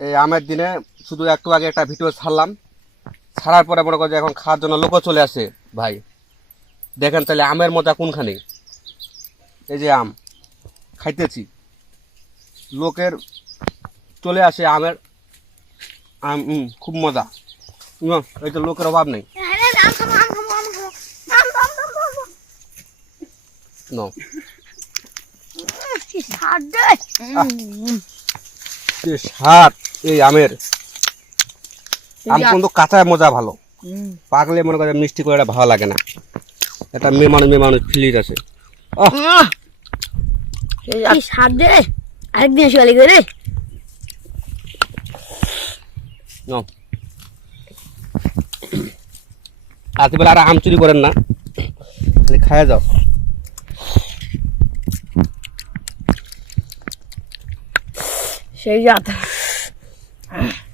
এই আমের দিনে শুধু একটু আগে একটা ভিডিও ছাড়লাম। ছাড়ার পরে মনে করো যে এখন খাওয়ার জন্য লোকও চলে আসে ভাই। দেখেন তাহলে আমের মজা কোনখানে? এই যে আম খাইতেছি। লোকের চলে আসে আমের আম খুব মজা। এই তো লোকের অভাব নেই। আম এই আমের। আম কিন্তু কাঁচা মজা ভালো। পাকলে মনে করে মিষ্টি করে এটা ভালো লাগে না। এটা মেয়ে মানুষ মেয়ে মানুষ ফিলিট আছে। স্বাদ রে। আরেকদিন গেলি রাত্রিবেলা আর আম চুরি করেন না। খালি খায় যাও। সেই Ah.